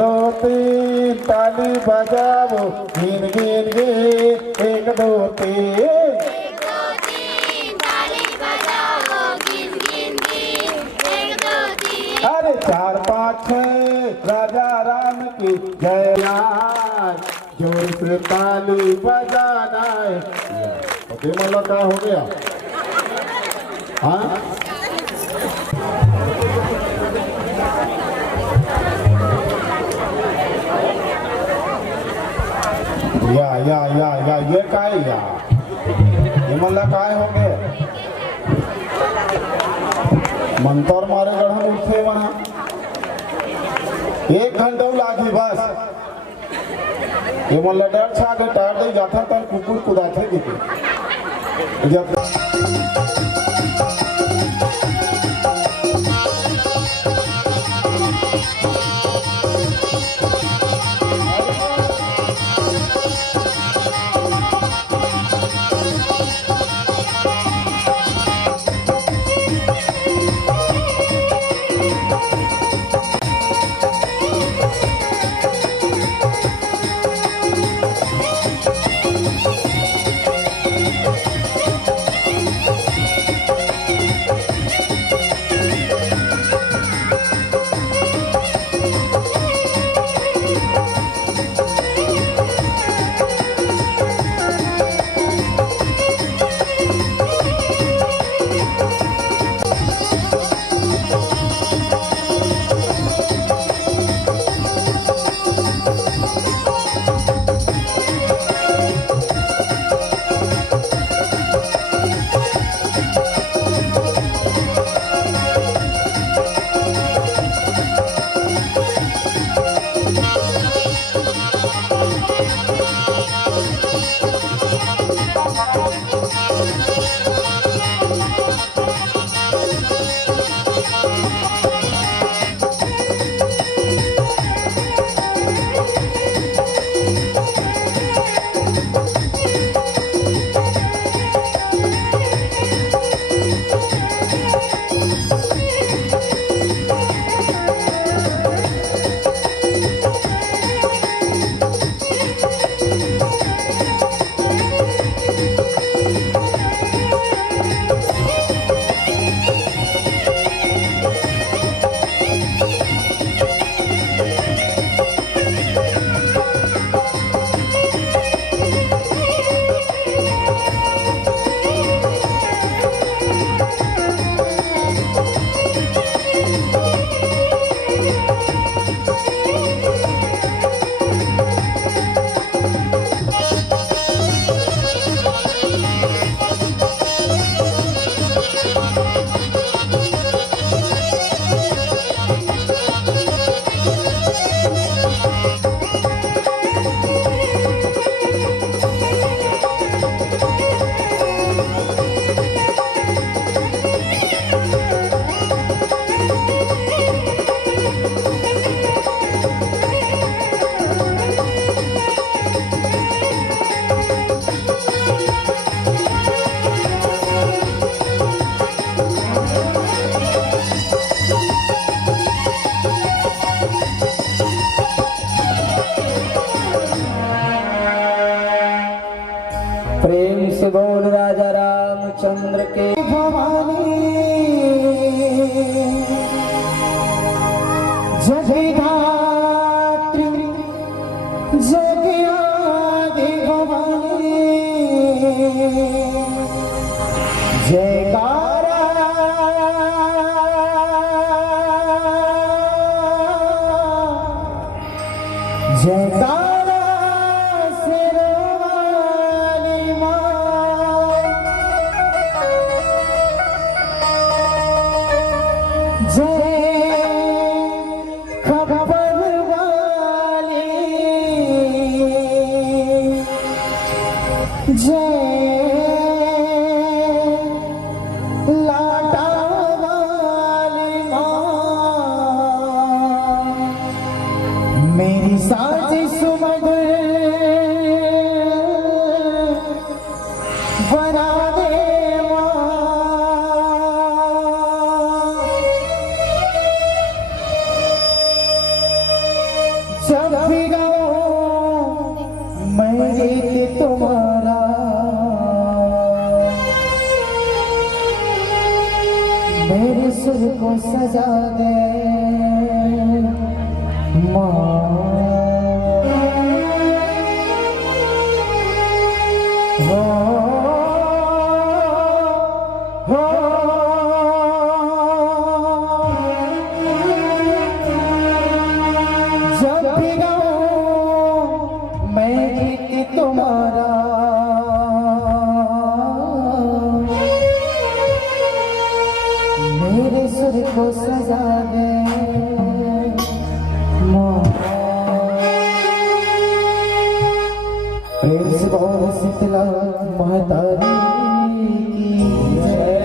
दो तीन ताली बजाओ गिन गिन गिन 1 2 3 अरे 4 5 6 राजा राम की जय यार जोर से ताली बजाना है। तो मतलब क्या हो गया? हाँ या ये काय या ये मतलब काय हो गया? मंतर मारे गढ़ उठे वहां 1 घंटा लागी बस ये मतलब डर छा के टायर दे जाता तर कुकुर कुदाते दिखे जब प्रेम से बोल राजा रामचंद्र के भवानी जगधात्री जगयादि भवानी जयकारा जयकारा मेरी साथ सुमधुर बना दे सुर को सजा दे माँ। जब भी गाऊं मैं गीत तुम्हारा, मेरे सुर को सजा दे माँ। प्रेम से बोल शीतला महतारी की जय।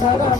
सारा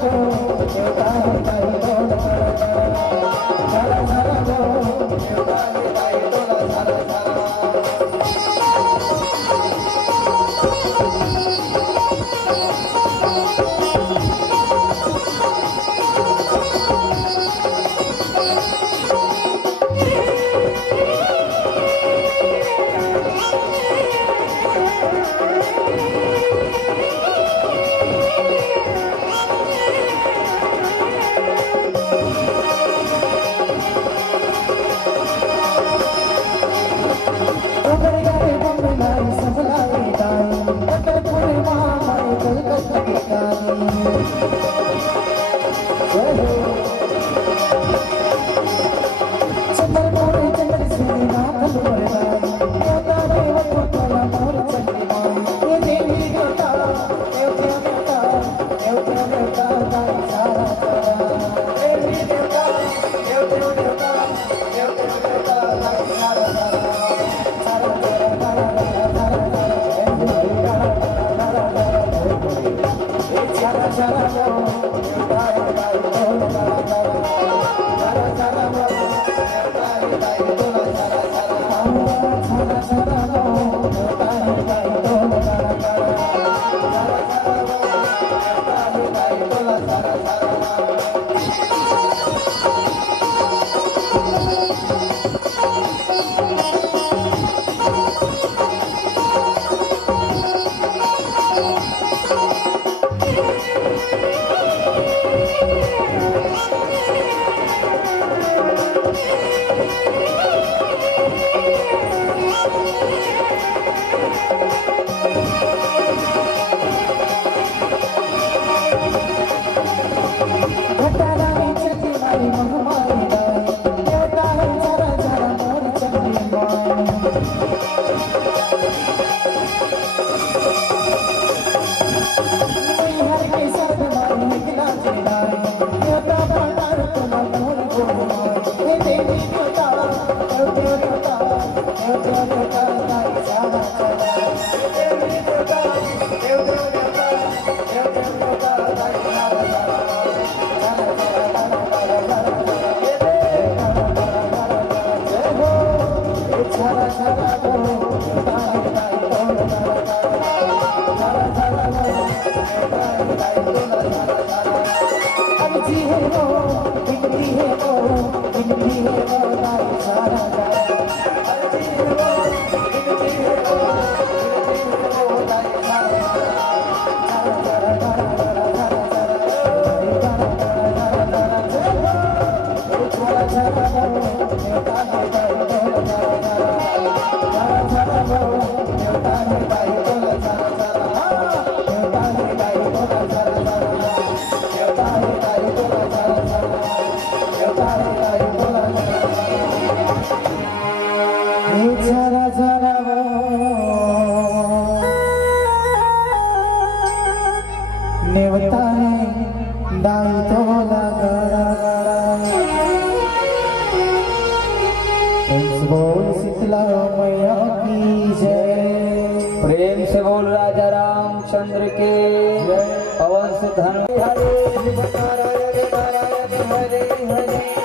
धन हरे शिव नारायण नारायण हरे हरे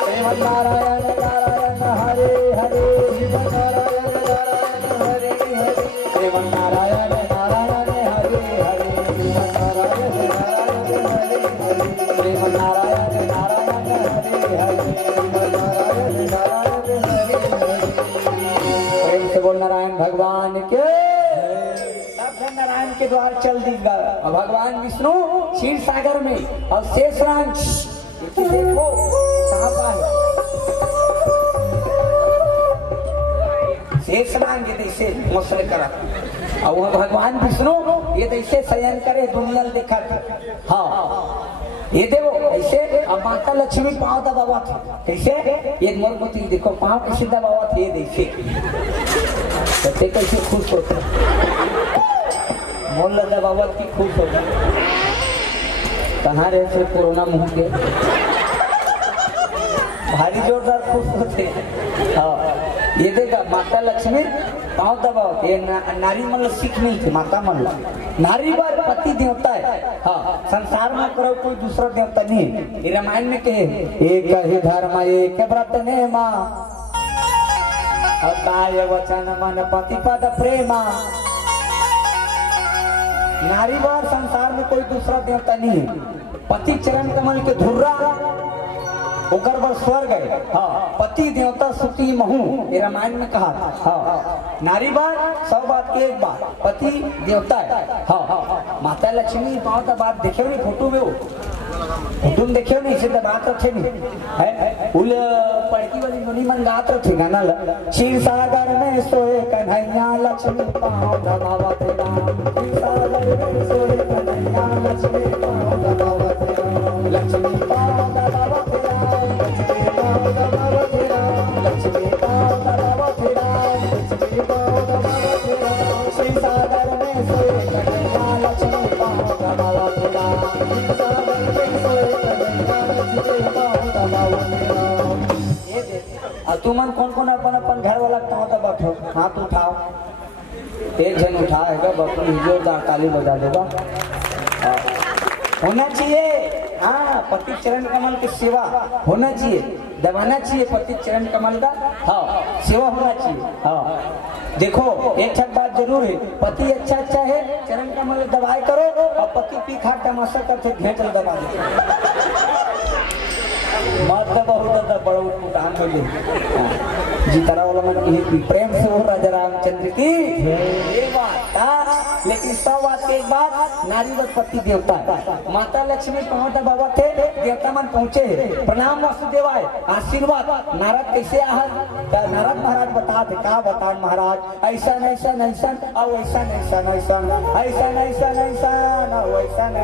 शिव नारायण नारायण हरे हरे शिव नारायण नारायण हरे हरे शिव नारायण नारायण हरे हरे शिव नारायण नारायण हरे हरे शिव नारायण नारायण हरे हरे शिव नारायण नारायण हरे हरे। प्रेम से बोल नारायण भगवान के। नारायण के द्वार चल दीगा और भगवान विष्णु क्षीर सागर में और शेषनाग देखो कहाँ है शेषनाग ये जैसे मसले करा और वह भगवान विष्णु ये जैसे शयन करे दुनिया देखा हाँ ये देखो ऐसे अब माता लक्ष्मी पाँव दबावा था कैसे एक मोरमती देखो पाँव कैसे दबावा थे ये देखिए कैसे खुश होते मोल लगा बाबा की खुश हो गई कहाँ रहे थे कोरोना मुंह के भारी जोरदार खुश होते हाँ ये देखा माता लक्ष्मी पाँव दबाओ ये नारी मतलब सीख नहीं थी माता मतलब नारी बार पति देवता है हाँ संसार में करो कोई दूसरा देवता नहीं है ये रामायण में कहे एक ही धर्म एक व्रत ने माँ काय वचन मन पति पद प्रेमा नारी बार संसार में कोई दूसरा देवता नहीं है पति चरण कमल के धुर्रा ओकर बर स्वर्ग है हाँ पति देवता सुती महू ये रामायण में कहा हाँ नारी बार सब बात के एक बात पति देवता है हाँ माता लक्ष्मी पाँव का बात देखे नहीं फोटो में वो तुम देखे नहीं इसे बात रखे नहीं है उल पड़की वाली मुनि मन गात रखे गाना क्षीर सागर में सोए कन्हैया लक्ष्मी पाँव दबावत राम क्षीर सागर में सोए कन्हैया लक्ष्मी पाँव दबावत राम लक्ष्मी पाँव दबावत राम लक्ष्मी पाँव दबावत राम लक्ष्मी पाँव दबावत राम लक्ष्मी पाँव दबावत राम क्षीर सागर में सोए कन्हैया लक्ष्मी पाँव दबावत राम क्षीर सागर तुमन कौन कौन अपन अपन घर वाला पाँव दबाओ हाथ उठाओ एक जन उठाएगा बकरी जोरदार ताली बजा देगा होना चाहिए हाँ पति चरण कमल की सेवा होना चाहिए दबाना चाहिए पति चरण कमल का हाँ सेवा होना चाहिए हाँ देखो एक बात जरूर है पति अच्छा अच्छा है चरण कमल दबाए करो और पति पीखा तमाशा करते घेंट दबा दे मत बहुत बड़ा उठान हो जी तरह वाला मन की प्रेम से हो राजा रामचंद्र की ये बात लेकिन सब बात के एक बात नारी व पति देवता है माता लक्ष्मी पहुंचा बाबा थे देवता मन पहुंचे प्रणाम वसुदेवाय आशीर्वाद नारद कैसे आहत नारद महाराज बता थे का बता महाराज ऐसा ऐसा ऐसा और ऐसा ऐसा ऐसा ऐसा ऐसा ऐसा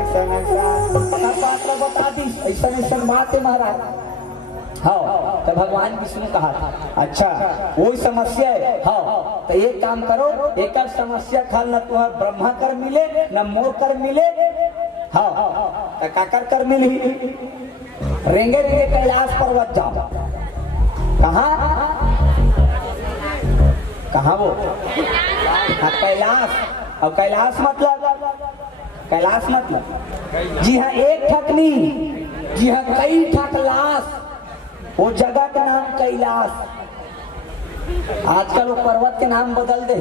ऐसा ऐसा ऐसा बात बता दी ऐसा ऐसा बात है महाराज हाँ तो भगवान विष्णु कहा अच्छा वही समस्या है हाँ तो एक काम करो एक समस्या खाल न तुम्हारा ब्रह्मा कर मिले न मोर कर मिले हाँ तो काकर कर मिली रेंगे रेंगे कैलाश पर्वत जाओ कहाँ कहाँ वो हाँ कैलाश और कैलाश मतलब जी हाँ एक ठक नहीं जी हाँ कई ठक लाश वो जगह का नाम कैलाश आजकल वो पर्वत के नाम बदल दे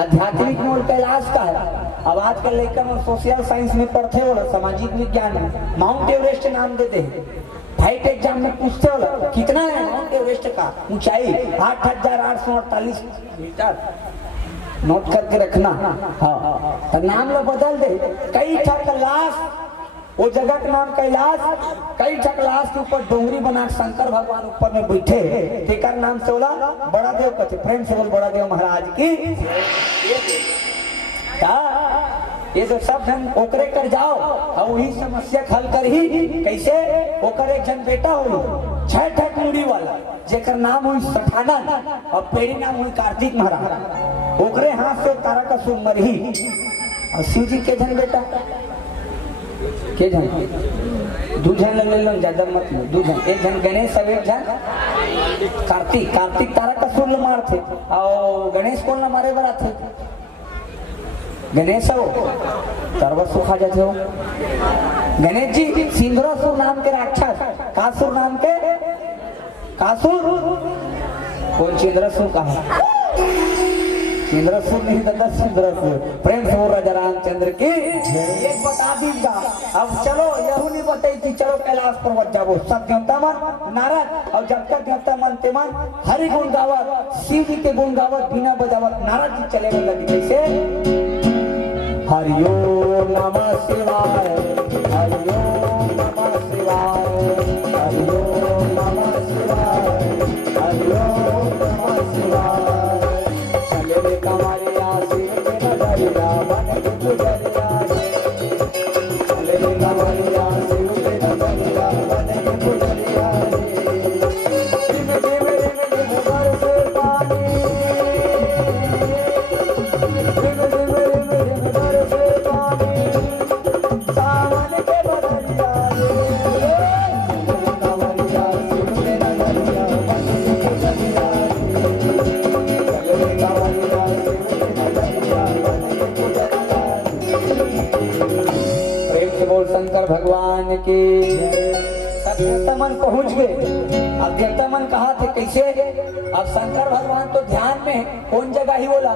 आध्यात्मिक मूल कैलाश का है अब आजकल लेकर सोशल साइंस में पढ़ते हो सामाजिक विज्ञान में माउंट एवरेस्ट नाम दे दे फाइट एग्जाम में पूछते हो कितना है माउंट एवरेस्ट का ऊंचाई 8,848 मीटर नोट करके रखना हाँ तो नाम लो बदल दे कई ठक लाश वो जगह का नाम कैलाश कई ठक लाश के ऊपर डोंगरी बना शंकर भगवान ऊपर में बैठे तेकर नाम से बोला बड़ा देव कहते प्रेम से बोल बड़ा देव महाराज की ये जो सब जन ओकरे कर जाओ और वही समस्या हल कर ही कैसे ओकर एक जन बेटा हो 6 ठक मुड़ी वाला जेकर नाम हुई सठाना और पेरी नाम हुई कार्तिक महाराज ओकरे हाथ से तारा का सुन मरही और शिव जी के जन बेटा के जन दू जन ले लो ज्यादा मत लो दू जन एक जन गणेश सब एक जन कार्तिक तारा का सुन मार थे और गणेश कौन मारे बड़ा थे गणेश हो तरवा सुखा जाते हो गणेश जी सिंधुरासुर नाम के राक्षस कासुर नाम के कासुर कौन सिंधुरासुर कहा इंद्रसूर नहीं दादा सिंधुरासुर प्रेम से बोल राजा रामचंद्र की एक बता दीजिएगा अब चलो यहू नहीं बताई थी चलो कैलाश पर्वत जाओ सब देवता मन नारद और जब तक देवता मन ते मन हरि गुण गावत शिव जी के गुण गावत बिना बजावत नारद जी चले गए लगी कैसे हरि ओम नमः शिवाय हरि ओम नमः शिवाय हरि ओम नमः शिवाय हरि ओम नमः शिवाय चले कमारे आशिक के नगरिया बन के गुजरिया चले कमारे आशिक के नगरिया बन के गुजरिया धीमे धीमे धीमे बरसे पानी धीमे धीमे धीमे बरसे पानी सावन के बदरिया चले कमारे आशिक के नगरिया बन के गुजरिया चले कमारे बोल शंकर भगवान के सब देवता मन पहुंच गए अब देवता मन कहा थे कैसे अब शंकर भगवान तो ध्यान में कौन जगह ही बोला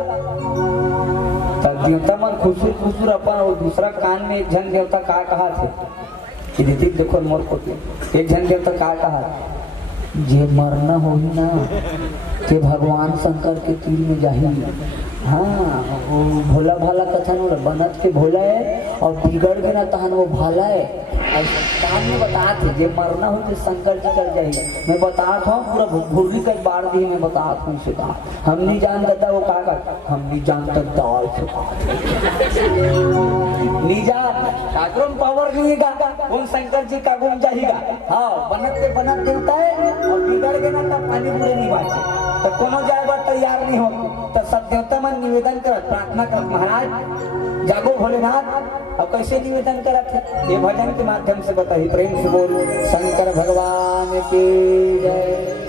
तब देवता मन खुसुर खुसुर अपन और दूसरा कान में एक जन देवता कहा थे कि ऋतिक देखो मोर को एक जन देवता कहा जे मरना हो ना के भगवान शंकर के तीर में जाही हाँ वो भोला भाला कथन और बनत के भोला है और बिगड़ गए ना तहन वो भाला है और काम में बताते थे जे मरना हो तो शंकर जी कर जाएगा मैं बताता हूँ पूरा भूरी का बार दी मैं बताता हूँ उसे कहा हम नहीं जानता था वो कहा हम नहीं जानता दाल से नहीं जान पावर नहीं गा उन शंकर जी का गुण जाएगा हाँ बनत के बनत देवता है और बिगड़ गए ना तब पानी पूरे नहीं बाचे तो कोनो जाएगा तैयार नहीं हो तो सब देवता मन निवेदन कर प्रार्थना कर महाराज जागो भोलेनाथ अब कैसे निवेदन करत ये भजन के माध्यम से बताइए प्रेम से बोल शंकर भगवान की जय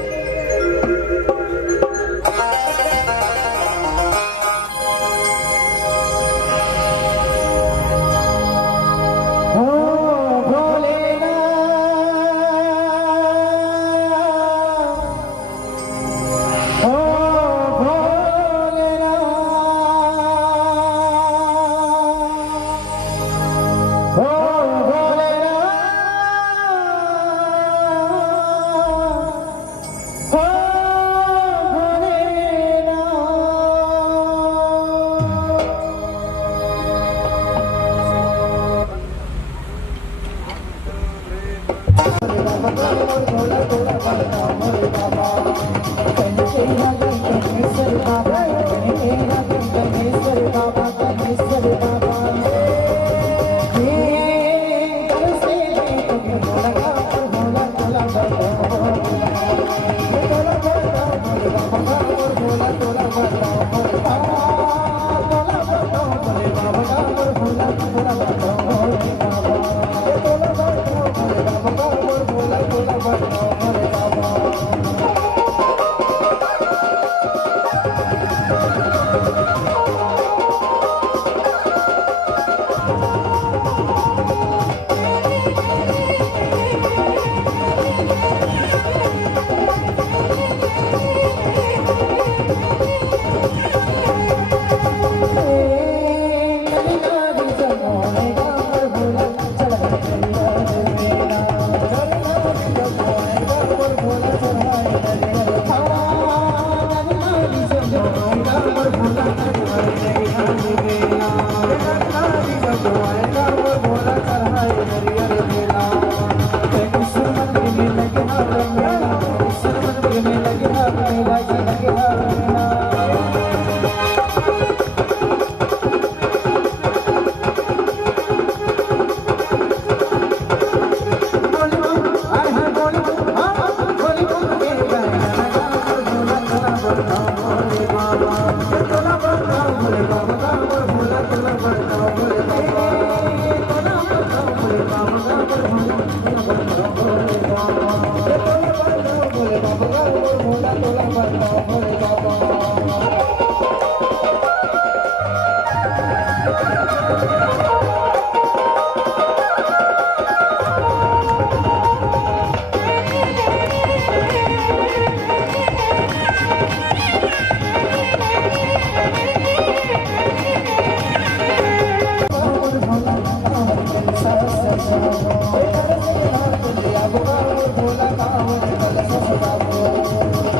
भोला कांवर कलश सजावो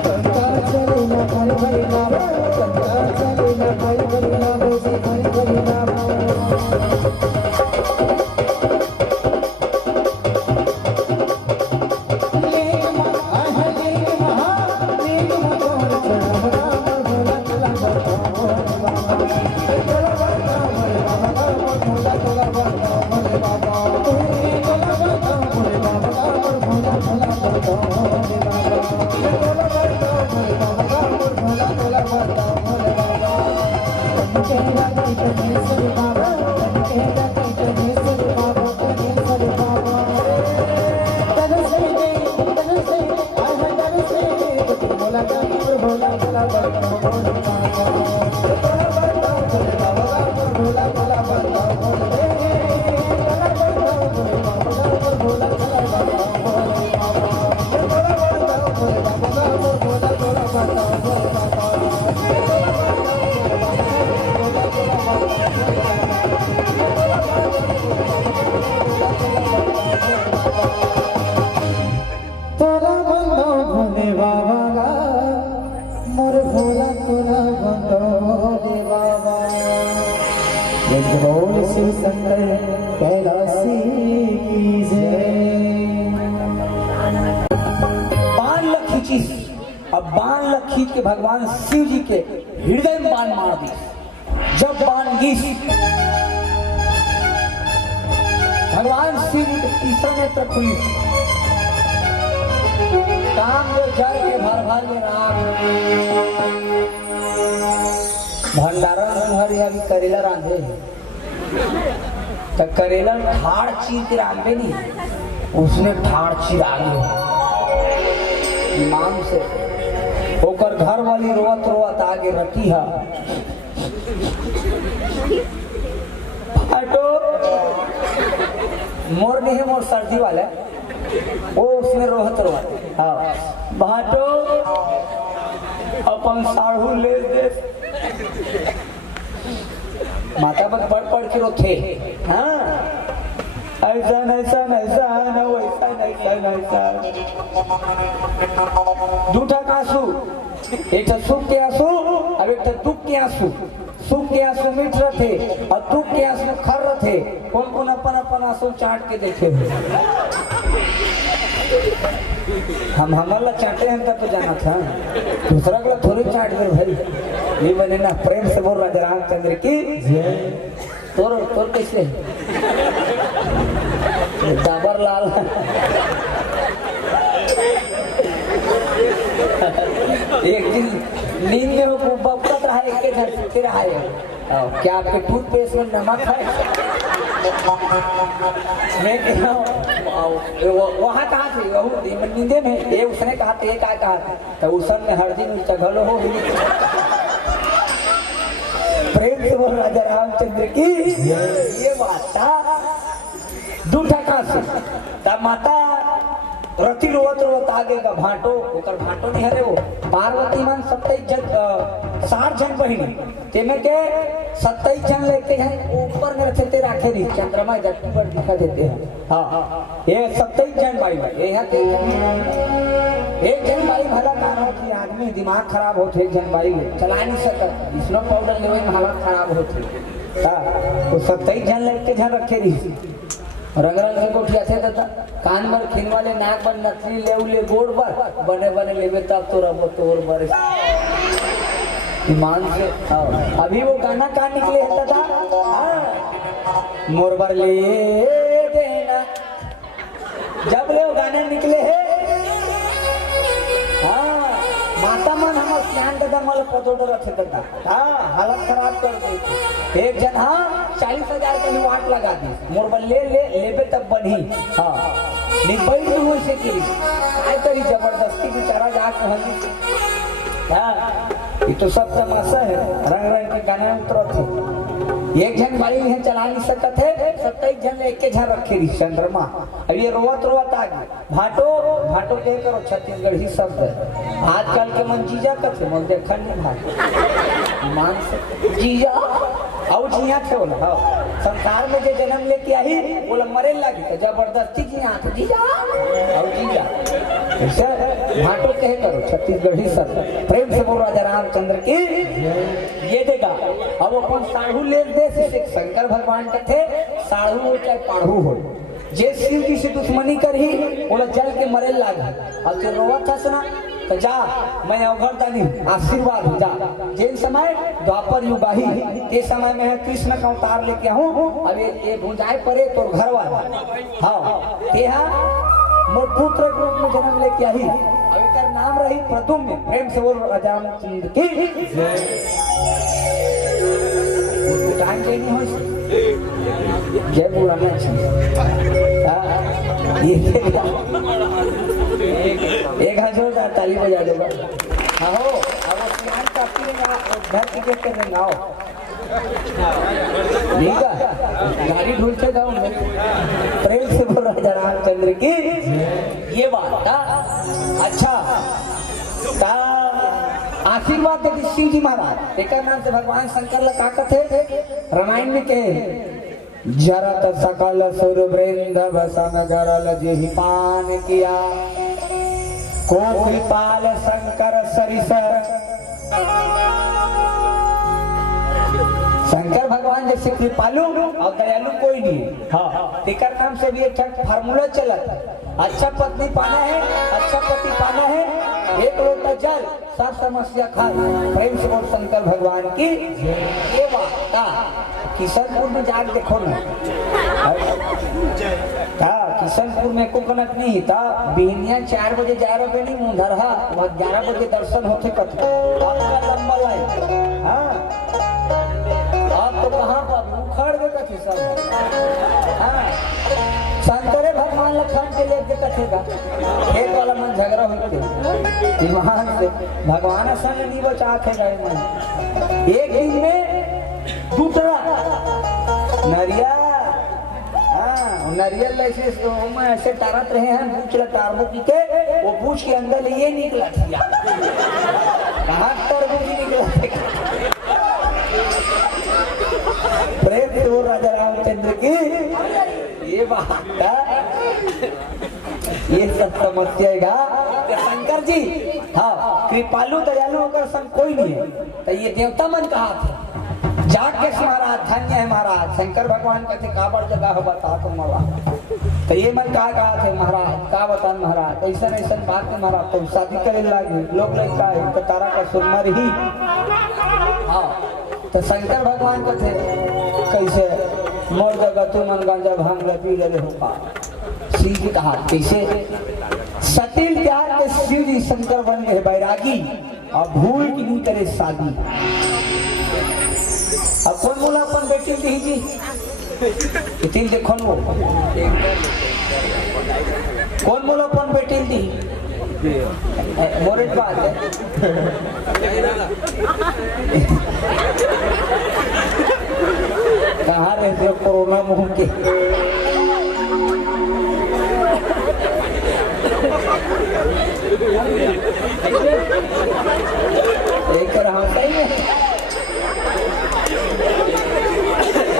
कंका चले न भई भई नाम कंका चले न भई भई नाम जी भई भई नाम अब बाण खींच के भगवान शिव जी के हृदय में बाण मार दी। जब बाण गीस भगवान शिव जी के तीसरा नेत्र खुली काम जो जल के भर भर के राख भंडारा हरी अभी करेला रांधे तो करेला ठाड़ चीर के रांधे नहीं उसने ठाड़ चिरा लिया इमाम से होकर घर वाली रोवत रोवत आगे रखी है मोर नहीं है मोर सर्दी वाला वो उसमें रोहत रोवत हाँ भाटो अपन साढ़ू ले दे माता बक पढ़ पढ़ के रोथे हाँ ऐसा ऐसा ऐसा न वैसा ऐसा ऐसा दूठा आंसू एक सुख के आंसू अब एक दुख के आंसू सुख के आंसू मीठ रहे और दुख के आंसू खर रहे कौन कौन अपन अपन आंसू चाट के देखे हम हमारा चाटे हम तो जाना था दूसरा का थोड़ी चाट दे भाई ये बने ना प्रेम से बोल राजा रामचंद्र की तोर तोर कैसे डाबर लाल एक दिन नींद में हो बपत रहा है एक घर से रहा है क्या आपके टूथपेस्ट में नमक है मैं कह वहाँ कहाँ थे नींदे में ये उसने कहा था ये क्या कहा तो उसन ने हर दिन चघल हो प्रेम से बोल राजा रामचंद्र की ये बात था दूठा कहाँ से तब माता रति रोवत रोवत आगे का भाटो ओकर भाटो नहीं हरे वो पार्वती मन 60 जन बहिनी तेमे के 27 जन लेके हैं ऊपर में रखे ते राखे नहीं चंद्रमा धरती पर दिखा देते हैं हाँ ये 27 जन भाई ये है एक जन भाई भला कारण होती आदमी दिमाग खराब होते एक जन भाई चला नहीं सकता स्नो पाउडर लेवे में हालत खराब होती हाँ तो 27 जन लेके जन रखे रही रंग रंग के कोठिया थे दादा कान पर खिन वाले नाक पर नकली ले उले गोड़ पर बने बने लेवे तब तो रब तोर बरस ईमान से अभी वो गाना कहाँ निकले है दादा मोर बर ले देना जब ले वो गाने निकले है हाँ माता मन हम स्नान दादा मल पतोड़ रखे दादा हाँ हालत खराब कर दी एक जन हाँ 40,000 का वाट लगा दी मोर बल ले लेबे तब बनी हाँ निबई तो हुई से की आय करी जबरदस्ती बेचारा जाके हंसी हाँ ये तो सब तमाशा है रंग रंग के गाने उतरत थे एक जन बाड़ी है चला नहीं सकत है 27 जन एक के झन रखे रही चंद्रमा अब ये रोवत रोवत आ गई भाटो भाटो कह करो छत्तीसगढ़ी शब्द आजकल के मन जीजा कथे मन देखन नहीं भाटो मान से जीजा और जिया थे बोला हाँ संसार में जो जन्म लेके आई बोला मरे लगी तो जबरदस्ती जिया थे जीजा और जीजा भाटो कहे करो छत्तीसगढ़ी सर प्रेम से बोल राजा रामचंद्र की ये देगा। अब अपन साढ़ू ले दे से शंकर भगवान के थे साढ़ू हो चाहे पाढ़ू हो जे शिव जी से दुश्मनी कर ही बोला जल के मरे लाग और जो रोवा था सुना तो जा मैं अवघरदानी आशीर्वाद हो जा जिन समय द्वापर युग आई ते समय में है कृष्ण का अवतार लेके आऊं अब ये भुजाए परे तो घर वाला हाँ ये मोर पुत्र के रूप में जन्म लेके आई अब इसका नाम रही प्रदुम्न प्रेम से बोल राजा रामचंद्र की टाइम नहीं हो जय बोला एक हजार ताली बजा देगा। हाँ हो अब स्नान काफी घर टिकट कर देंगे आओ ठीक है गाड़ी ढूंढते जाओ प्रेम से बोल राजा रामचंद्र की ये बात था। अच्छा आशीर्वाद देते शिव जी महाराज एक नाम से भगवान शंकर लगा थे रामायण में कहे जरत सकल सुर वृंद बसन जरल जेहि पान किया को कृपाल शंकर सरिस शंकर भगवान जैसे कृपालु और दयालु कोई नहीं। हाँ टिकर नाम से भी एक फार्मूला चला अच्छा पत्नी पाना है अच्छा पति पाना है एक लोटा जल सब समस्या खा प्रेम से बोल शंकर भगवान की ये बात किशनपुर में जाके देखो ना किशनपुर में को कनक नहीं था बिहनिया 4 बजे जा रहे नहीं मुंधरहा वहाँ 11 बजे दर्शन होते कथा लंबा लाइन हाँ आप तो कहाँ पर उखड़ गए कथे सब हाँ शंकरे भगवान लखन के लेके कथेगा एक वाला मन झगड़ा होते ईमान से भगवान संग नहीं बचाते गए मन एक दिन में दूसरा नरिया हाँ नरियल ऐसे टारत रहे हैं बूझ टारबो की के वो बूझ के अंदर ये निकला था कहाँ तरबूज निकला प्रेम से राजा रामचंद्र की ये बात ये सब समस्या शंकर जी हाँ कृपालु दयालु होकर संग कोई नहीं है तो ये देवता मन कहा थे जाके महाराज धन्य है महाराज शंकर भगवान कहते काबर जगह हो बता तुम तो ये मन कहा थे महाराज का बता महाराज ऐसा ऐसा बात है महाराज तुम शादी करे लगे लोग लड़का है तो तारा का सुनमर ही हाँ तो शंकर भगवान कहते कैसे मोर जगह तू मन गांजा भांग पी ले होगा शिव जी कहा कैसे सतिल प्यार के शिव जी शंकर बन गए बैरागी और भूल की नहीं करे शादी। अब कौन बोला अपन बेटी दी जी इतिल देखो वो कौन बोला अपन बेटी दी मोरे बात है कहाँ रहते हो कोरोना मुंह के एक रहा सही है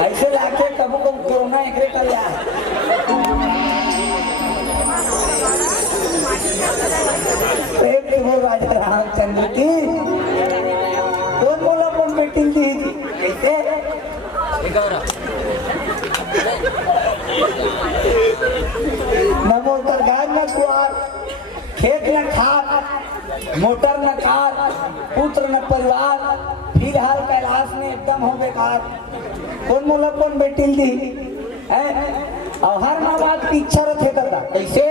ऐसे लाके कबू कब कोरोना एक कर लिया राजा रामचंद्र की कौन बोला कौन मीटिंग दी थी कैसे न मोटर गाय न कुआर खेत न खाद मोटर न कार पुत्र न परिवार फिलहाल कैलाश में एकदम हो बेकार कौन बोला कौन बेटिल दी और हर माँ बाप की इच्छा रखे करता कैसे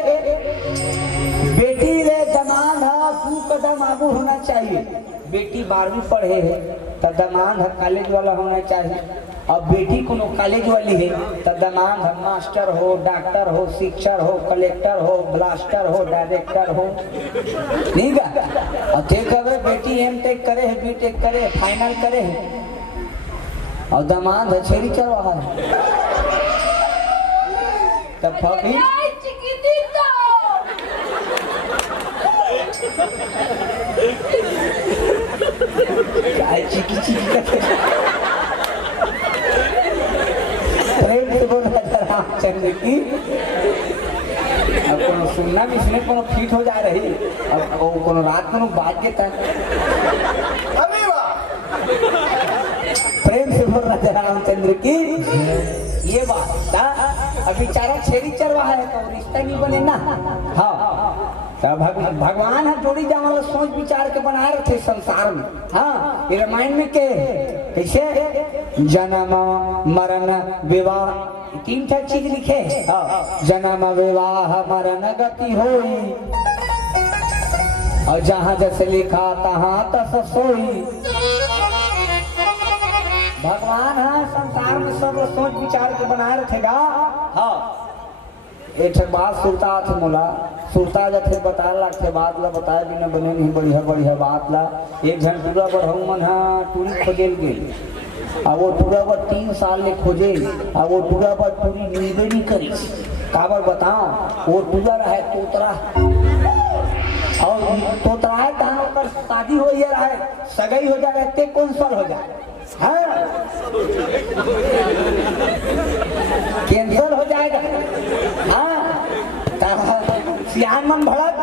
बेटी ले दमान है 2 कदम आगू होना चाहिए बेटी 12वीं पढ़े है तो दमान है कॉलेज वाला होना चाहिए और बेटी को कॉलेज वाली है तो दमान है मास्टर हो डॉक्टर हो शिक्षक हो कलेक्टर हो ब्लास्टर हो डायरेक्टर हो ठीक है और ठीक है बेटी M.Tech करे है B.Tech करे है फाइनल करे है और दमान है छेरी चल रहा है तब फकी चिकी चिकी प्रेम से बोल रामचंद्र की अब सुन सुनना भी इसमें कोनो फिट हो जा रही अब वो कोनो रात को बात के तक अरे वाह प्रेम से बोल रहा रामचंद्र की ये बात था। अब बेचारा छेड़ी चरवा है तो रिश्ता नहीं बने ना। हाँ भगवान है जोड़ी जावल सोच विचार के बना रहे थे संसार में। हाँ ये रामायण में के कैसे जन्म मरण विवाह तीन ठा चीज लिखे। हाँ जन्म विवाह मरण गति होई और जहाँ जैसे लिखा तहाँ तस सोई। भगवान है संसार में सब सोच विचार के बनाए रखेगा। हाँ एक बात सुरता थे मोला सुरता जब बता लाख थे बात ला बताए बिना बने नहीं बढ़िया बढ़िया बात ला। एक जन पूरा बढ़ऊ मन हाँ टूरी खोजेल गई अब वो पूरा पर 3 साल ले खोजे अब वो पूरा पर पूरी नींद नहीं करी काबर बताओ वो पूरा रहा तोतरा और तोतरा है कहाँ पर शादी हो रहा है सगाई हो जाए ते कौन साल हो जाए कैंसर हो जाएगा। हाँ सियान मन भड़क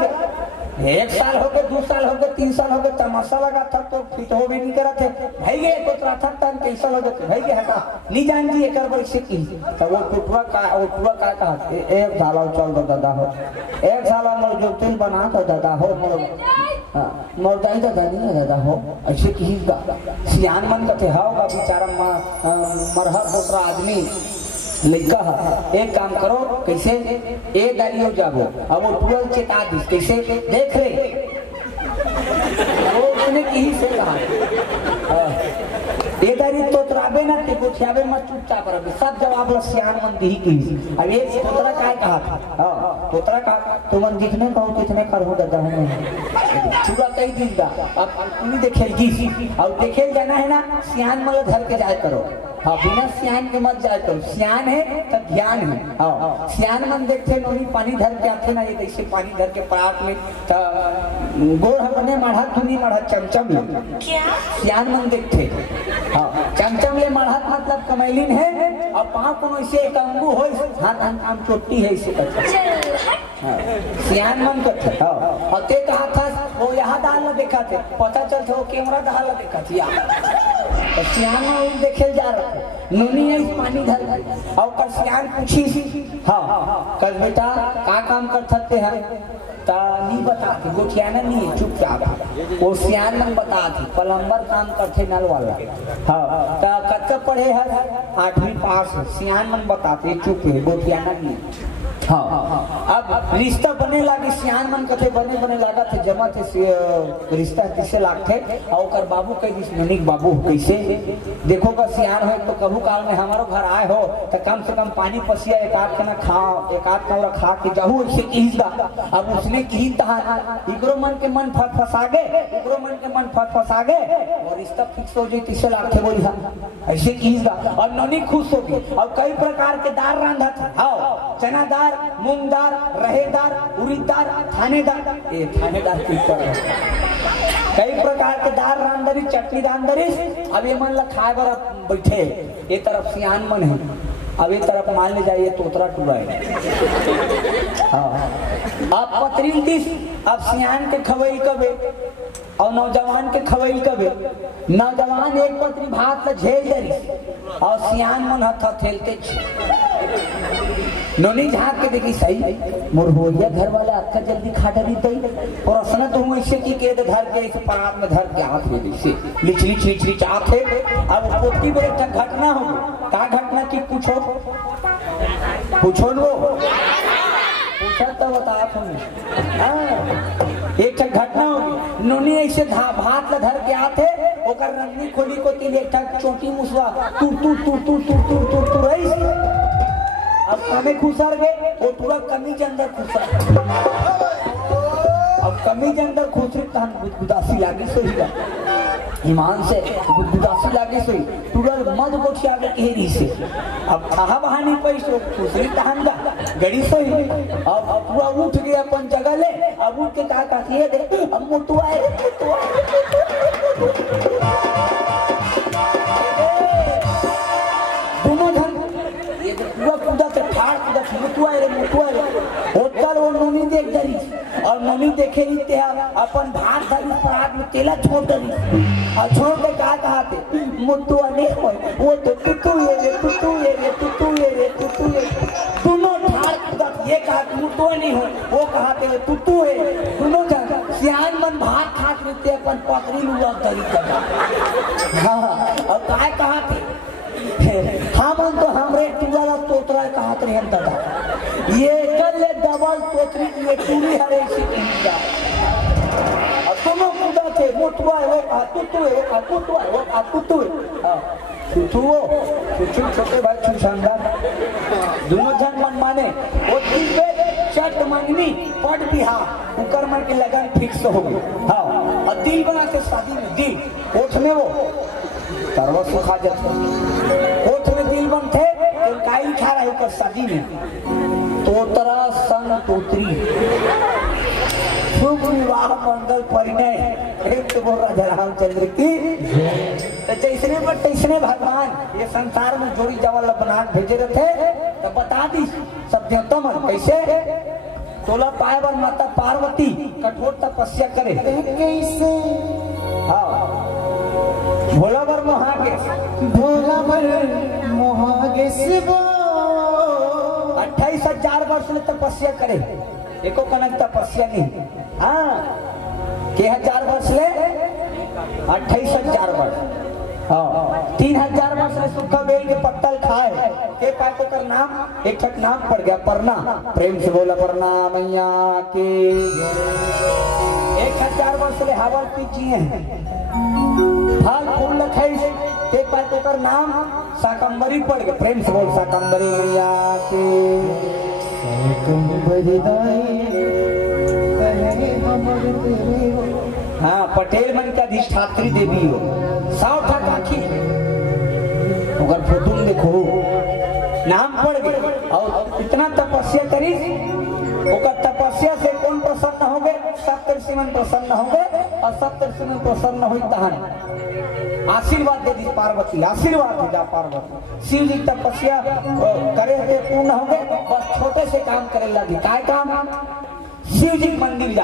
1 साल हो गए 2 साल हो गए 3 साल हो गए तमाशा लगा था तो फिट हो भी नहीं करा थे भाई गए तो थोड़ा था तन कैसा लगे भाई गए हटा नहीं जान जी एक बार से की तो वो पूरा का कहा 1 साल चल दो दादा हो 1 साल मोर जो तेल बना था दादा हो मोर दाई दादा नहीं दादा हो ऐसे की सियान मन कहते होगा बेचारा मरहर दूसरा आदमी लड़का है एक काम करो कैसे ए दालियो जाबो अब वो तुरंत चेता दी कैसे देख रहे वो उसने कहीं से कहा ये दारी तो तराबे ना ते गोठियाबे मत चुपचाप रहे सब जवाब ला सियान मन दी की। अब ये तोतरा काय कहा था हां तोतरा का तो मन दिखने को कितने कर हो दादा है पूरा कई दिन दा अब तूने देखेल जी और देखेल जाना है ना सियान मन धर के जाए करो। हाँ बिना सियान के मत जाए करो सियान है तो ध्यान है। हाँ सियान मन देखते नोनी पानी धर के आते ना ये जैसे पानी धर के परात में तो गोड़ अपने मढ़ा धुनी मढ़ा चमचम सियान मन देखते। हाँ चमचम ले मढ़त मतलब कमैलिन है और पाँव को ऐसे एक अंगू हो हाथ आम चोटी है इसे सियान मन करते। हाँ और ते कहा था वो यहाँ दाल देखा थे पता चलता वो कैमरा दाल देखा थी तो सियान में देखे जा रहा नूनी है इस पानी धर और कल सियान पूछी। हाँ कल बेटा का काम कर सकते हैं ता नहीं बताते गोठियाना नहीं है चुपचाप वो सियान मन बताते प्लम्बर काम करते नल वाला। हाँ ता कच्चा पढ़े है 8वीं पास सियान मन बताते चुप है गोठियाना नहीं। हाँ अब रिश्ता बने लागे सियान मन कथे बने लगा थे जमा थे रिश्ता किसे लाग थे और बाबू कह दिस ननिक बाबू कैसे देखो का सियान हो तो कभू काल में हमारो घर आए हो तो कम से कम पानी पसिया एक आध खाना खाओ एक आध कमरा खा के जाहू ऐसे कीजा। अब उसने की इकरो मन के मन फसा गए इकरो मन के मन फसा गए और रिश्ता फिक्स हो जाए तीसरे लाख थे बोली ऐसे कीजा और ननी खुश हो गई। और कई प्रकार के दार रांधा था हाँ चना दार मूंगदार रहेदार उड़ीदार थानेदार ये थानेदार कई प्रकार के दार रांधरी चटनी रांधरी। अब ये मन ला खाए बर बैठे ये तरफ सियान मन है अब ये तरफ मान ले जाइए तोतरा टूरा है। हाँ अब पतरील दिस अब सियान के खवई कबे और नौजवान के खवई कबे नौजवान एक पत्री भात ला झेल दरी और सियान मन हथा थेलते नोनी झाँक के देखी सही मोर होलिया घर वाला आपका जल्दी खा डरी दई और असना तो हूँ ऐसे की के धर के ऐसे परात में धर के हाथ में जैसे लिचली छिचली चाहत है। अब पोती में एक घटना हो क्या घटना की पूछो लो पूछा तो बता एक घटना होगी नोनी ऐसे भात ला धर के आते ओकर रंगनी खोली को तिल एक चोटी मुसवा तू तू तू तू तू तू तू तू रही अब कमी खुसर गए वो पूरा कमी के अंदर खुसर अब कमी के अंदर खुसरी तो हम गुदगुदासी लागे सोई ईमान से गुदगुदासी लागे सोई पूरा मद गोठी आगे केरी से अब कहा बहानी पैसो खुसरी तहन जा गड़ी सोई अब पूरा उठ गया अपन जगह ले अब उठ के कहा कहती है दे अब मुतुआ पूरा कूदा के फाड़ कूदा मुतुआ रे होटल वो नोनी देख दरी मम्मी देखे नहीं थे अपन भात धरी परात में तेला छोड़ दरी और छोड़ के कहा थे मुद्दुआ नहीं हो वो तो तुतु ये रे तुतु ये रे तुतु ये रे तुतु ये दोनों ठाड़ कूदत ये कहा मुद्दुआ नहीं हो वो कहा थे तुतु है दोनों जन सियान मन भात खात लेते अपन पकड़ी लुआ दरी कर हाँ और काय कहा थे हाँ मन तो हमरे टुवाला तोतरा कहा थे हम दादा ये कल डबल तोतरी ये पूरी हरे सी जा और दोनों कूदा थे मुतुआ है वो कहा तुतु है वो कहा तुतु है वो कहा तुतु है हाँ तुतु तुतु छोटे भाई तू शानदार दोनों जन मन माने वो दिल पे चट मंगनी पट बिहा उकर मन की लगन फिक्स हो गई हाँ और दिल बना के शादी में दिल ओठ में वो करवा सुखा जाते ओठ में दिल बन थे तो काई खा रहा है शादी में तोतरा संग तोतरी शुभ विवाह मंगल परिणय एक तो बोल राजा रामचंद्र की तो जैसने पर तैसने भगवान ये संसार में जोड़ी जवाल बना भेजे थे तो बता दी सत्यों मन कैसे 16 पाए पर माता पार्वती कठोर तपस्या करे कैसे हाँ भोला बर मोहागे 28,000 वर्ष में तपस्या करे एको कनक तपस्या नहीं हाँ के 1000 वर्ष ले 28,000 वर्ष हाँ 3,000 वर्ष में सूखा बेल के पत्तल खाए के पाको का नाम एक ठक नाम पड़ गया परना प्रेम से बोला परना मैया के 1,000 वर्ष ले हवा पीछिए फल फूल लखाई के पाको का नाम शाकंबरी पड़ गया प्रेम से बोल शाकंबरी मैया के हाँ पटेल मन का अधिष्ठात्री देवी हो 100 ठक आखी अगर फोटो में देखो नाम पड़ गए और इतना तपस्या करी ओकर तपस्या से कौन प्रसन्न हो गए सप्तर्षि मन प्रसन्न हो गए और सप्तर्षि मन प्रसन्न हुई तहन आशीर्वाद दे दी पार्वती आशीर्वाद दे दा पार्वती शिव जी तपस्या करे थे पूर्ण हो गए बस छोटे से काम करे लगी काय काम शिव जी मंदिर जा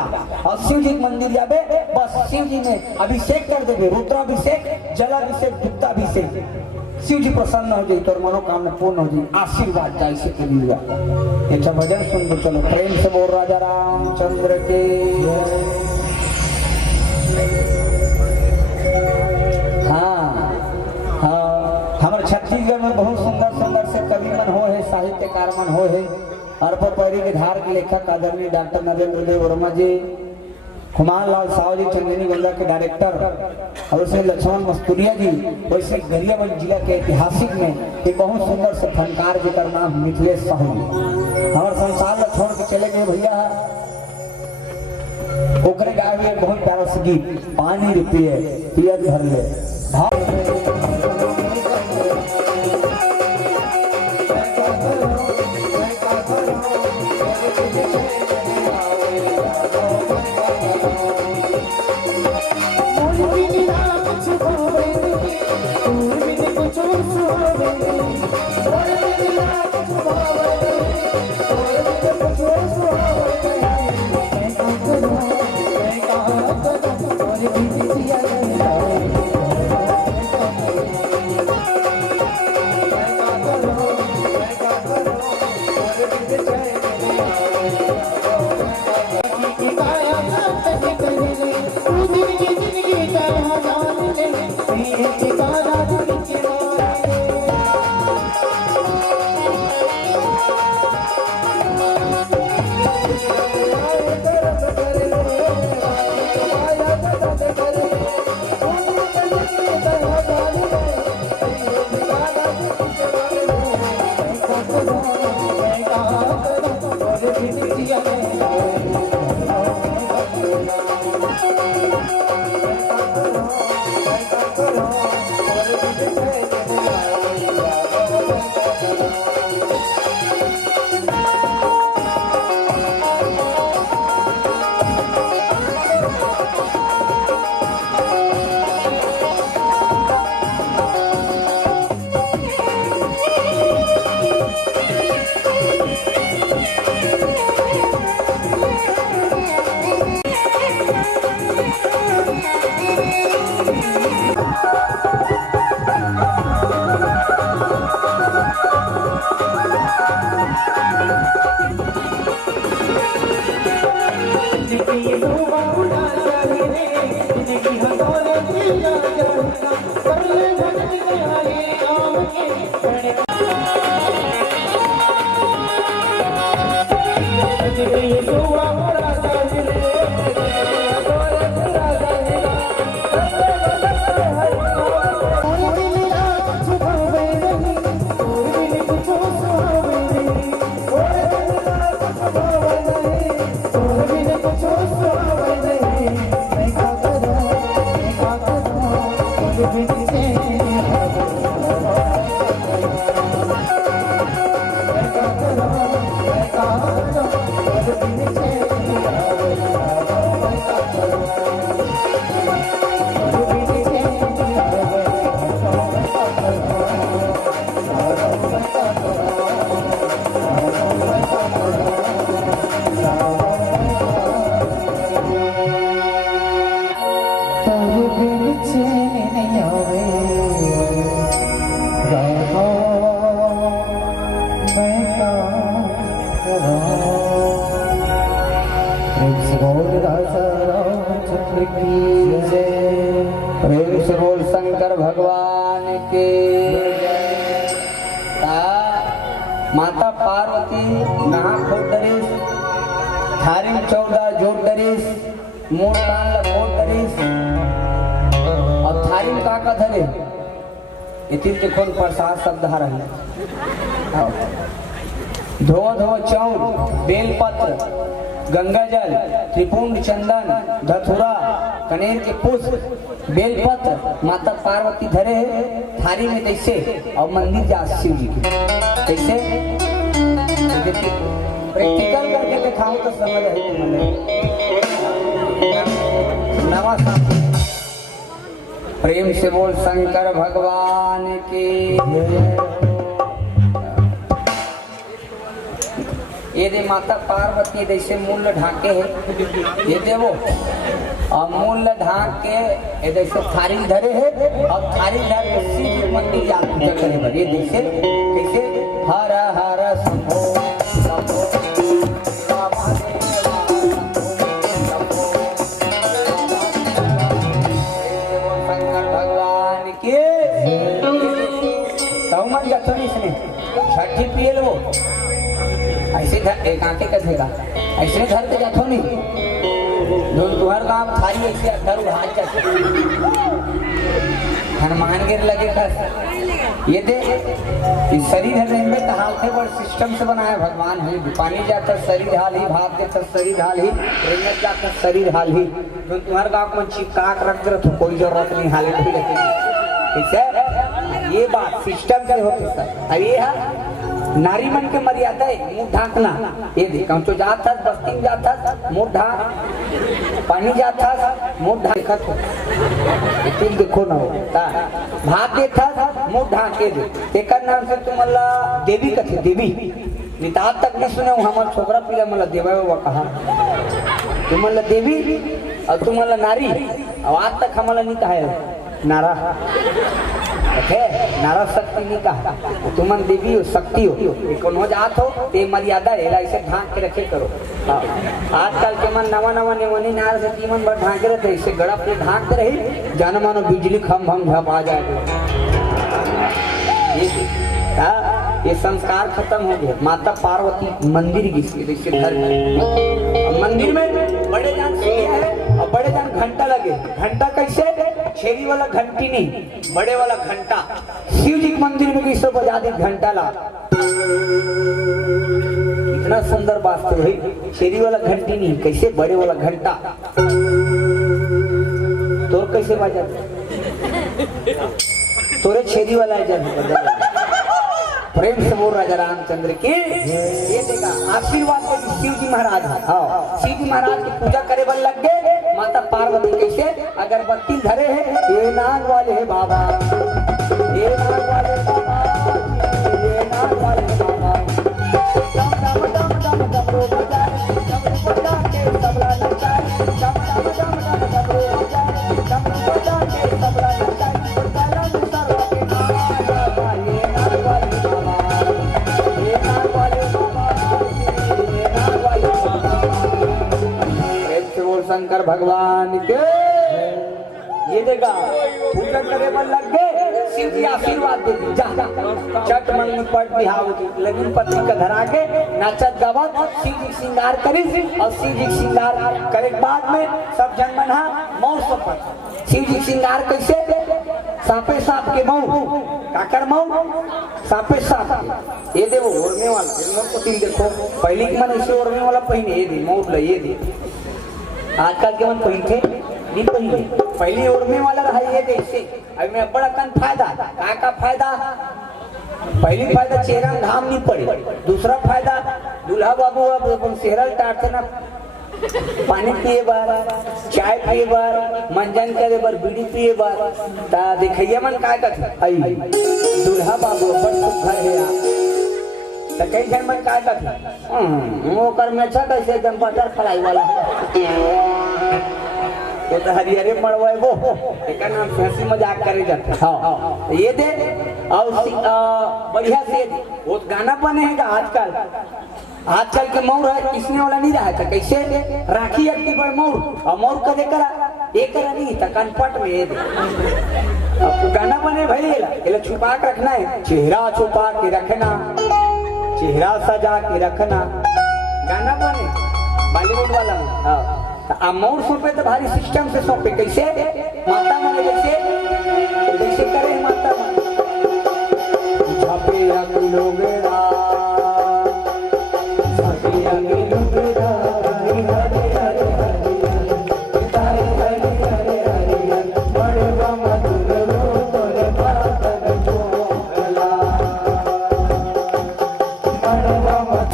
और शिव जी मंदिर जाबे बस शिव जी में अभिषेक कर देवे रुद्राभिषेक जलाभिषेक दुग्धाभिषेक शिव जी प्रसन्न हो जाए तो मनोकामना पूर्ण हो जाए आशीर्वाद जाए से के लिए अच्छा भजन सुन दो चलो प्रेम से बोल राजा रामचंद्र के हाँ हाँ हमारे छत्तीसगढ़ में बहुत सुंदर सुंदर से कवि मन हो है साहित्यकार मन हो है अरबपरी के धार के लेखक आदरणीय डॉक्टर नरेंद्र देव वर्मा जी कुमार लाल साहु जी चंदनी गंगा के डायरेक्टर और उसमें लक्ष्मण मस्तूरिया जी वैसे गरियाबंद जिला के ऐतिहासिक में एक बहुत सुंदर से फनकार जी का नाम मिथिलेश साहू हमारे संसार में छोड़ के चले गए भैया ओकरे गाय हुए बहुत प्यारा से गीत पानी रुपये पियत भर ले शंकर भगवान के। माता पार्वती नहा खोल डरेस, थारी 14 जोड़ डरेस, मोर कान लखोट डरेस और थारी में का धरे इतनी देखो प्रसाद शब्द रही धो धो चौर बेलपत्र गंगा जल त्रिपुंड चंदन धतुरा कनेर के पुष्प बेलपत्र माता पार्वती धरे थारी में कैसे और मंदिर जा शिव जी के कैसे प्रैक्टिकल करके दिखाऊं तो समझ आई नवा साथी प्रेम से बोल शंकर भगवान की। ये दे माता पार्वती जैसे मूल ढाके है ये देवो और मूल ढाक के ये जैसे थारी धरे है और थारी धर के शिव मंदिर या पूजा करे बड़े जैसे कैसे हर हर शंभो शंभो शंकर भगवान के तौमन जथोरी इसने छठी पिए लो ऐसे एक आंखें कथेगा ऐसे घर पे जातो नहीं जो तुम्हार काम थारी ऐसे घर हाथ जाते हनुमान गिर लगे कर ये दे इस शरीर है में तो हाल थे बड़ सिस्टम से बनाया भगवान है पानी जाकर शरीर हाल ही भाप देकर शरीर हाल ही रेंगत जाकर शरीर हाल ही जो तुम्हारे गाँव में चिपकाक रख दे तो कोई जरूरत नहीं हाल ही ठीक ये बात सिस्टम से होती सर अब ये है नारी मन के मर्यादा है मुंह ढाकना ये देखा तो जाता बस्ती में जाता मुंह ढाक पानी जाता मुंह ढाका तुम देखो ना होता भात देखा मुंह ढाके दे एक नाम से तुम अल्लाह देवी कथे देवी निताब तक नहीं सुने हमारे छोकरा पीला मला देवा हुआ कहा तुम अल्लाह देवी और तुम अल्लाह नारी और आज तक हमारा नहीं कहा है नारा नारा शक्ति नहीं कहा तुमन देवी हो शक्ति हो कोनो जात हो ते मर्यादा है ऐसे ढांक के रखे करो आजकल के मन नवा नवा नेवनी नार से तीमन भर ढांक रहे इससे गड़ा पे ढांकते रही जान मानो बिजली खम हम झप आ जाएगा ये संस्कार खत्म हो गया। माता पार्वती मंदिर की घर मंदिर में बड़े जान है और बड़े जान घंटा लगे घंटा कैसे छेरी वाला घंटी नहीं बड़े वाला घंटा शिव जी के मंदिर में किसको बजा दे घंटा ला इतना सुंदर बात तो है छेरी वाला घंटी नहीं कैसे बड़े वाला घंटा तो कैसे बजा तोरे छेरी वाला है प्रेम से बोल राजा रामचंद्र के ये देगा आशीर्वाद के शिव जी महाराज हाँ शिव जी महाराज की पूजा करे बल लग गए माता पार्वती कैसे अगरबत्ती धरे है ये नाग वाले है बाबा ये नाग वाले बाबा ये नाग वाले बाबा दम दम दम दम दम रो बजाए दम बजा के सबला नचाए दम दम दम दम दम रो बजाए दम बजा के सबला नचाए काला सर्व के नाम ये नाग वाले शंकर भगवान के ये देगा पूजा करे पर लग गए शिव जी आशीर्वाद दे दी जा चट मंगनी पट बिहाव लेकिन पति का धरा के नाचत गावत शिव जी श्रृंगार करी और शिव जी श्रृंगार करे बाद में सब जन मना मौर पर शिव जी श्रृंगार कैसे सांपे सांप के मऊ काकर मऊ सांपे सांप ये दे वो ओढ़ने वाला को तीन देखो पहले के मन ऐसे ओढ़ने वाला पहने ये दे मऊ ये दे आजकल के मन पहनते नहीं पहले पहले ओढ़ने वाला रहा ये देश अब मैं बड़ा कन फायदा का फायदा पहली फायदा चेहरा में घाम नहीं पड़े दूसरा फायदा दूल्हा बाबू अब चेहरा टाटते ना पानी पिए बार चाय पिए बार मंजन करे बार बीड़ी पिए बार ता देखिए मन काय का आई दूल्हा बाबू बड़ सुखर है त कई जन मन काय का वो कर में अच्छा कैसे एकदम बटर फ्राई वाला वो तो हरिहरे मरवाए वो एक नाम हंसी मजाक करे जाते हाँ ये दे और बढ़िया से वो गाना बने हैं आजकल के मौर है किसने वाला नहीं रहा था कैसे राखी अक्की पर मौर और मौर कदे करा एक करा नहीं था कनपट में ये दे अब गाना बने भाई ये छुपा के रखना है चेहरा छुपा के रखना चेहरा सजा के रखना गाना बने बॉलीवुड वाला हाँ मौर सौंपे तो भारी सिस्टम से सौंपे कैसे माता माने कैसे करे माता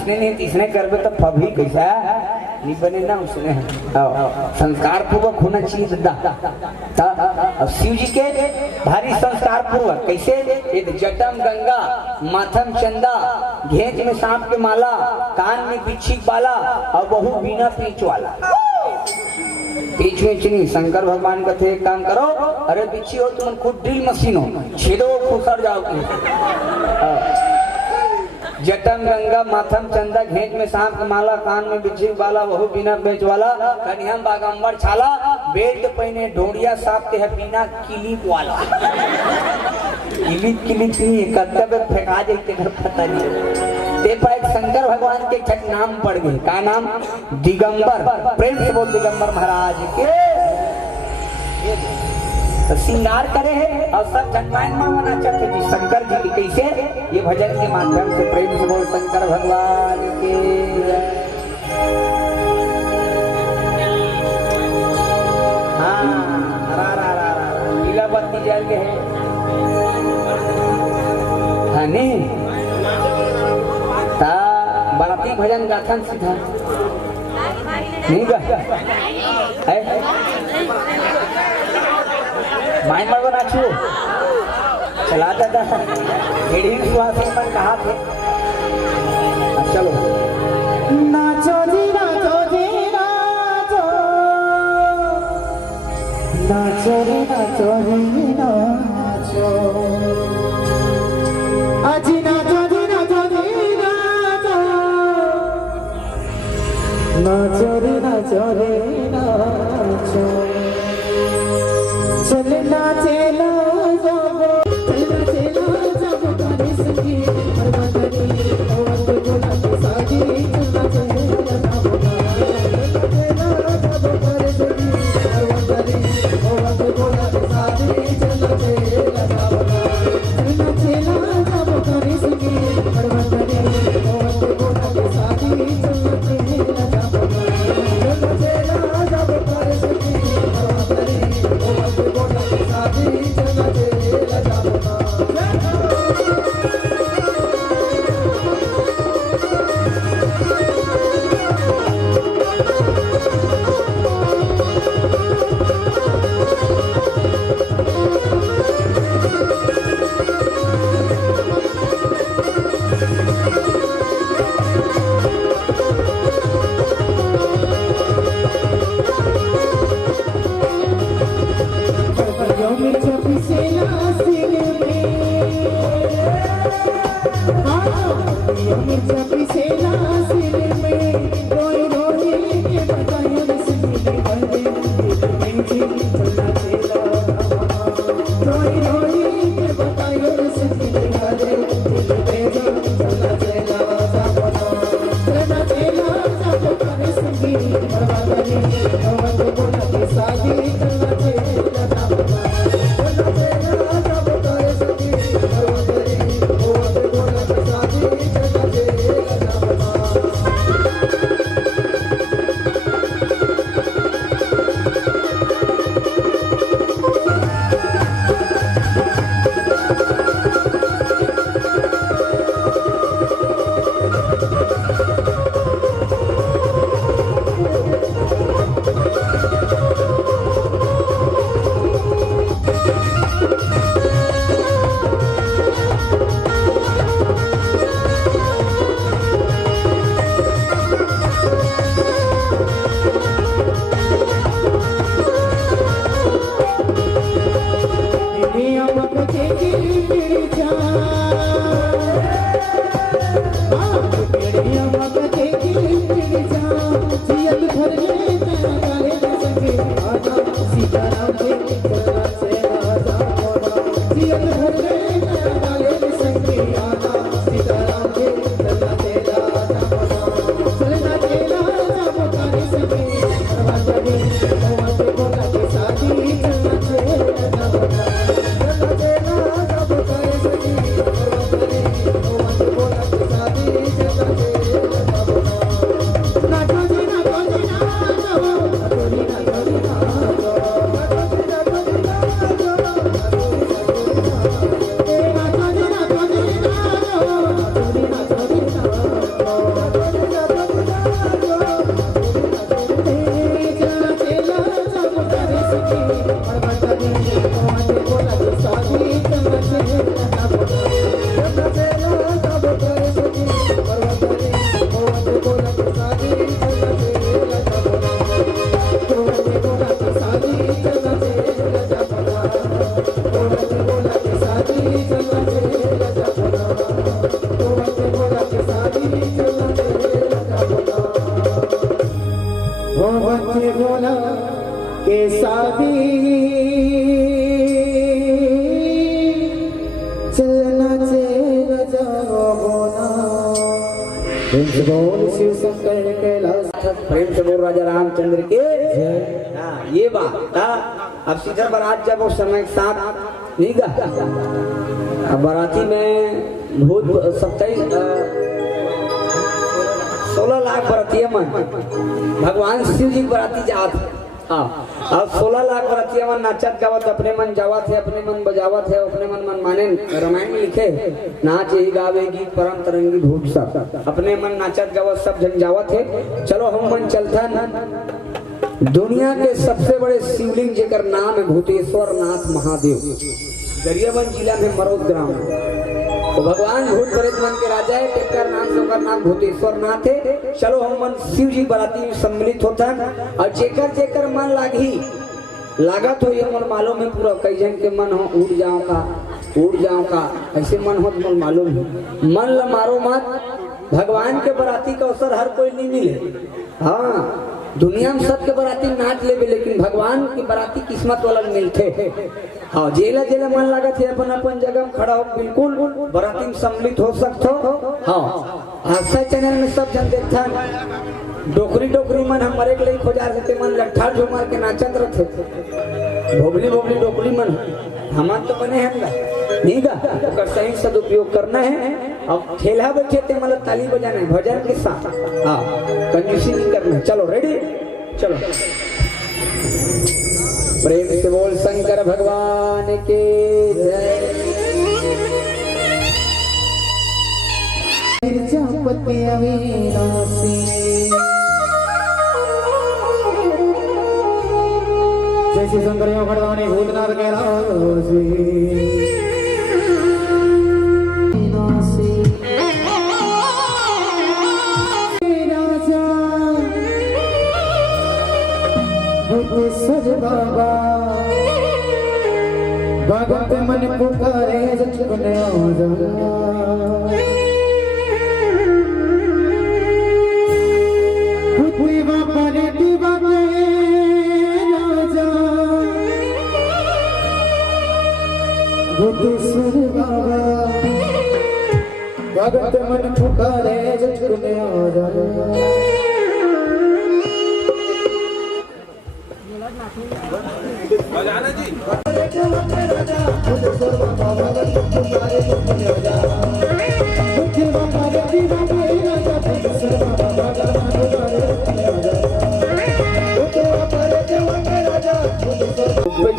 नहीं तीसरे कर तो फबी कैसा नहीं बने ना उसने संस्कार पूर्वक होना चाहिए दादा शिव जी के भारी संस्कार पूर्वक कैसे जटम गंगा माथम चंदा घेंच में सांप के माला कान में बिच्छी वाला और बहु बिना पीछ वाला पीछ वीछ नहीं शंकर भगवान का थे काम करो अरे बिच्छी हो तुम खुद ड्रिल मशीन हो छेदो खुसर जाओगे जटम गंगा माथम चंदा घेंच में सांप माला कान में बिच्छी वाला वहु बिना बेच वाला कन्हम बागंबर छाला बेल्ट पहने ढोड़िया सांप के है बिना किलिप वाला किलिप नहीं कर्तव्य फेंका देते घर पता नहीं ते पर एक शंकर भगवान के छठ नाम पड़ गए का नाम दिगंबर प्रेम से बोल दिगंबर महाराज के तो श्रृंगार करे है और सब जनमायन माना चाहते जी शंकर जी की कैसे ये भजन के माध्यम से प्रेम से बोल शंकर भगवान के हाँ लीला बत्ती जल के है हाँ नहीं ता बराती भजन गाथन सीधा नहीं गा माइन मरवा नाचू चला दादा ढेड़ी सुहासिन मन कहा थे चलो नाचो जी नाचो जी नाचो नाचो रे नाचो रे नाचो अजी नाचो जी नाचो जी नाचो नाचो रे नाचो रे नाचो चले नाचे लो जाबो चले नाचे लो जाबो गाने संगी हर बंदनी और बोला साजी चलना चले जाबो चले जाबो करे संगी हर बंदनी और बोला साजी चलना चले जाबो चले नाचे लो जाबो गाने संगी हर बंदनी और बोला साजी चलना चले जाबो चले नाचे लो जाबो करे संगी हर बंदनी शादी चलना चाहिए राजा बता चलना चाहिए राजा बताए सखी परवतरी होते बोला के शादी चलना चाहिए राजा बता शिव शंकर कैलाश प्रेम से बोल राजा रामचंद्र के हाँ ये बात अब सीधा बारात जब उस समय के साथ नहीं गा अब बाराती में भूत 16 लाख बरातिया मन भगवान शिव जी बराती जात हाँ अब 16 लाख बरातिया मन नाचत गावत अपने मन जावत है अपने मन बजावत है अपने मन माने रामायण में लिखे नाच ही गावे गीत परम तरंगी भूत सब अपने मन नाचत गावत सब जन जावत है। चलो हम मन चलथन दुनिया के सबसे बड़े शिवलिंग जेकर नाम है भूतेश्वर नाथ महादेव गरियाबंद जिला में मरौद ग्राम तो भगवान भूत प्रेत मन के राजा है तेकर नाम से उनका नाम भूतेश्वर नाथ है। चलो हम मन शिव जी बराती में सम्मिलित होता और जेकर जेकर मन लागी लागत हो ये मन मालूम है पूरा कई जन के मन हो उड़ जाओ का ऐसे मन हो मन मालूम है मन ल मारो मत भगवान के बराती का अवसर हर कोई नहीं मिले। हाँ दुनिया में सबके बराती नाच ले लेकिन भगवान की बराती किस्मत वाला मिलते। हाँ जेला जेला मन लागत है अपन अपन जगह खड़ा हो बिल्कुल बराती में सम्मिलित हो सकते हो। हाँ हादसा चैनल में सब जन देखता डोकरी डोकरी मन हमारे के लिए खोजा रहते मन लट्ठा झुमार के नाचत रहते भोबली भोबली डोकरी मन हमारे तो बने हैं नहीं का सही सदुपयोग करना है। अब ठेला बच्चे थे मतलब ताली बजाना है भजन के साथ हाँ कंजूसी नहीं करना। चलो रेडी चलो प्रेम से बोल शंकर भगवान के जय। जैसे शंकर भगवान भूतनाथ कह सज बाबा भगत मन पुकारे सचुने भूतनी बाबा रे दीवा राजा भूतेश्वर बाबा भगत मन पुकारे सचुने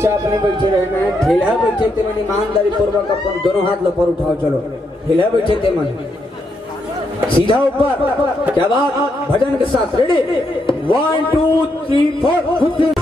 आपने बैठे रहना है, ठेला बैठे थे मैंने ईमानदारी पूर्वक अपन दोनों हाथ ऊपर उठाओ, चलो ठेला बैठे थे मैंने सीधा ऊपर, क्या बात, भजन के साथ रेडी, 1 2 3 4।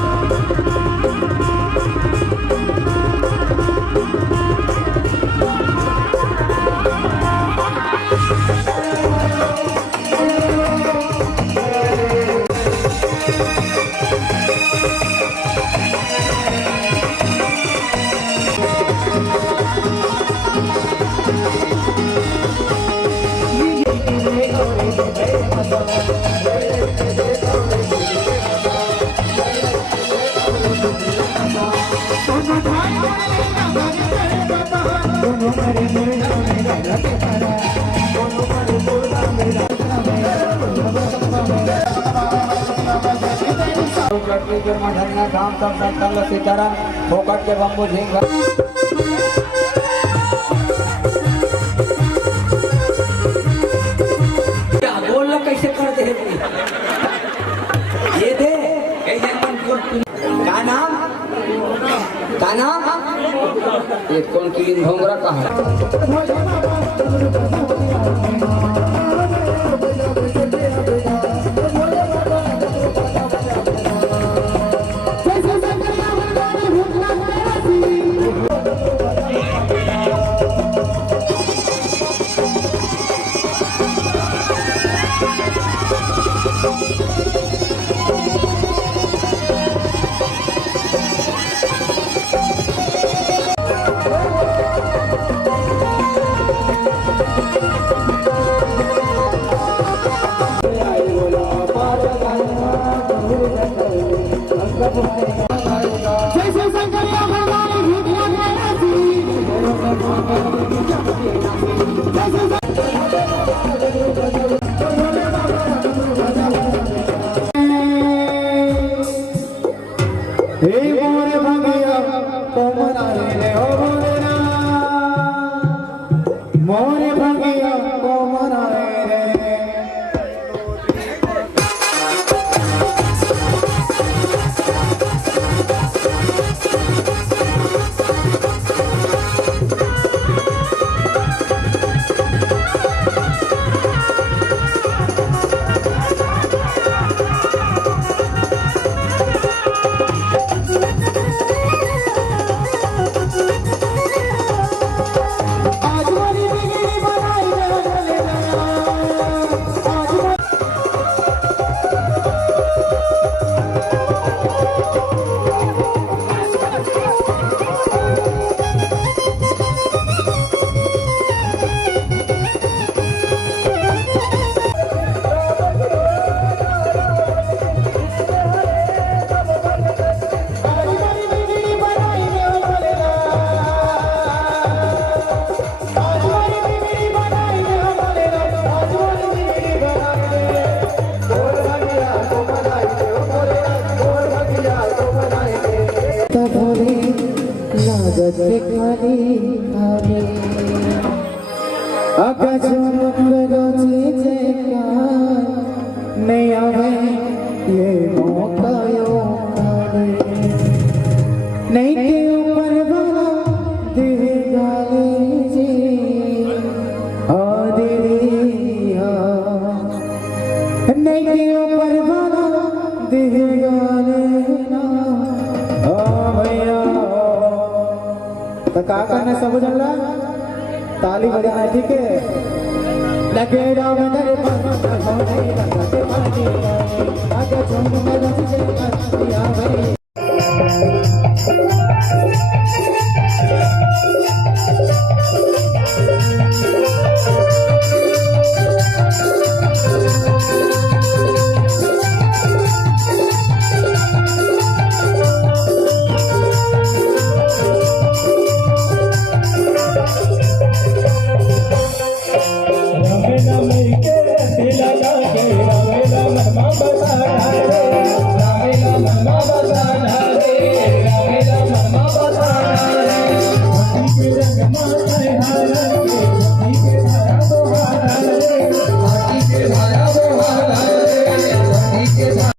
धाम सब संकल्प सीताराम फोकट के बम्बू झींगा बोल लो कैसे कर दे ये दे का नाम ये कौन की भोंगरा का है क्या करना सब जन ताली बजाना, ठीक है। लगे राम दरबार